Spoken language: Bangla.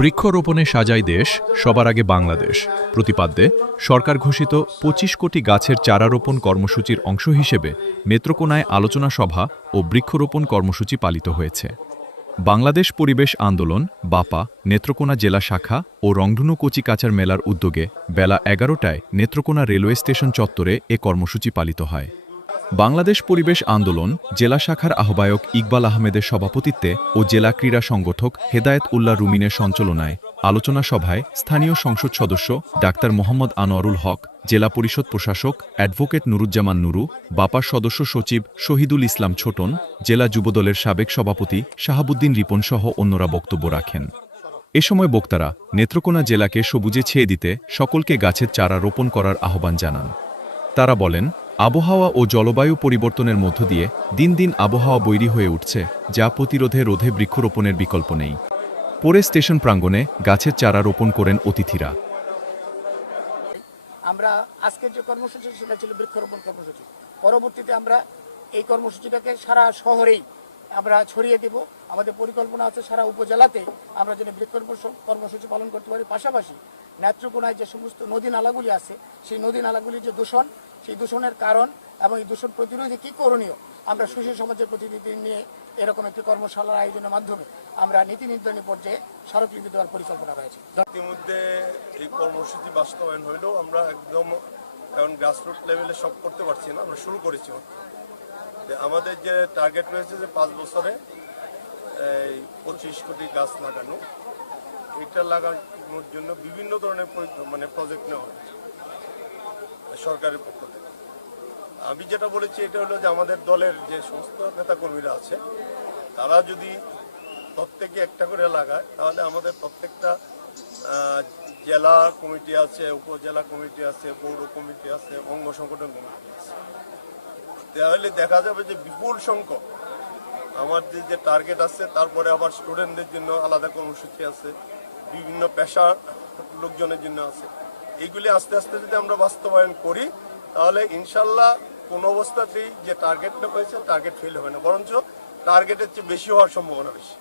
বৃক্ষরোপণে সাজায় দেশ, সবার আগে বাংলাদেশ প্রতিপাদ্যে সরকার ঘোষিত ২৫ কোটি গাছের চারা রোপণ কর্মসূচির অংশ হিসেবে নেত্রকোনায় আলোচনা সভা ও বৃক্ষরোপণ কর্মসূচি পালিত হয়েছে। বাংলাদেশ পরিবেশ আন্দোলন, বাপা, নেত্রকোনা জেলা শাখা ও রংধনু কচি কাচার মেলার উদ্যোগে বেলা ১১টায় নেত্রকোনা রেলওয়ে স্টেশন চত্বরে এ কর্মসূচি পালিত হয়। বাংলাদেশ পরিবেশ আন্দোলন জেলা শাখার আহ্বায়ক ইকবাল আহমেদের সভাপতিত্বে ও জেলা ক্রীড়া সংগঠক হেদায়েত উল্লাহ রুমিনের সঞ্চালনায় আলোচনা সভায় স্থানীয় সংসদ সদস্য ডাক্তার মোহাম্মদ আনোয়ারুল হক, জেলা পরিষদ প্রশাসক অ্যাডভোকেট নুরুজ্জামান নুরু, বাপার সদস্য সচিব শহীদুল ইসলাম ছোটন, জেলা যুবদলের সাবেক সভাপতি শাহাবুদ্দিন রিপন সহ অন্যরা বক্তব্য রাখেন। এ সময় বক্তারা নেত্রকোনা জেলাকে সবুজে ছেয়ে দিতে সকলকে গাছের চারা রোপণ করার আহ্বান জানান। তারা বলেন, আবহাওয়া ও জলবায়ু পরিবর্তনের মধ্য দিয়ে দিন দিন আবহাওয়া বৈরী হয়ে উঠছে, যা প্রতিরোধে বৃক্ষরোপণের বিকল্প নেই। পরে স্টেশন প্রাঙ্গণে গাছের চারা রোপণ করেন অতিথিরা। আমরা আজকের যে কর্মসূচি সেটা ছিল বৃক্ষরোপণ কর্মসূচি। পরবর্তীতে আমরা এই কর্মসূচিটাকে সারা শহরেই আমরা ছড়িয়ে দেব। আমাদের পরিকল্পনা আছে সারা উপজেলাতে আমরা যেন বৃক্ষরোপণ কর্মসূচি পালন করতে পারি। পাশাপাশি নেত্রকোনায় যে সমস্ত নদী নালাগুলি আছে সেই নদী নালাগুলির যে দূষণ, সেই দূষণের কারণ এবং এই দূষণ প্রতিরোধে কী করণীয়, আমরা সুশীল সমাজের প্রতিনিধি নিয়ে এরকম একটি কর্মশালার আয়োজনের মাধ্যমে আমরা নীতি নির্ধারণী পর্যায়ে স্মারকলিপি দেওয়ার পরিকল্পনা রয়েছে। ইতিমধ্যে এই কর্মসূচি বাস্তবায়ন হইলেও আমরা একদম এখন গ্রাসরুট লেভেলে সব করতে পারছি না, আমরা শুরু করেছি। আমাদের যে টার্গেট রয়েছে যে 5 বছরে এই 25 কোটি গাছ লাগানো, এটা লাগানোর জন্য বিভিন্ন ধরনের প্রজেক্ট নেওয়া হয়েছে সরকারের পক্ষ থেকে। আমি যেটা বলেছি এটা হলো যে আমাদের দলের যে সমস্ত নেতাকর্মীরা আছে তারা যদি প্রত্যেকে একটা করে লাগায়, তাহলে আমাদের প্রত্যেকটা জেলা কমিটি আছে, উপজেলা কমিটি আছে, পৌর কমিটি আছে, অঙ্গ সংগঠন কমিটি আছে, তাহলে দেখা যাবে যে বিপুল সংখ্যক আমার যে টার্গেট আছে। তারপরে আবার স্টুডেন্টদের জন্য আলাদা কর্মসূচি আছে, বিভিন্ন পেশার লোকজনের জন্য আছে। এইগুলি আস্তে আস্তে যদি আমরা বাস্তবায়ন করি তাহলে ইনশাল্লাহ কোনো অবস্থাতেই যে টার্গেটটা হয়েছে টার্গেট ফেল হবে না, বরঞ্চ টার্গেটের চেয়ে বেশি হওয়ার সম্ভাবনা বেশি।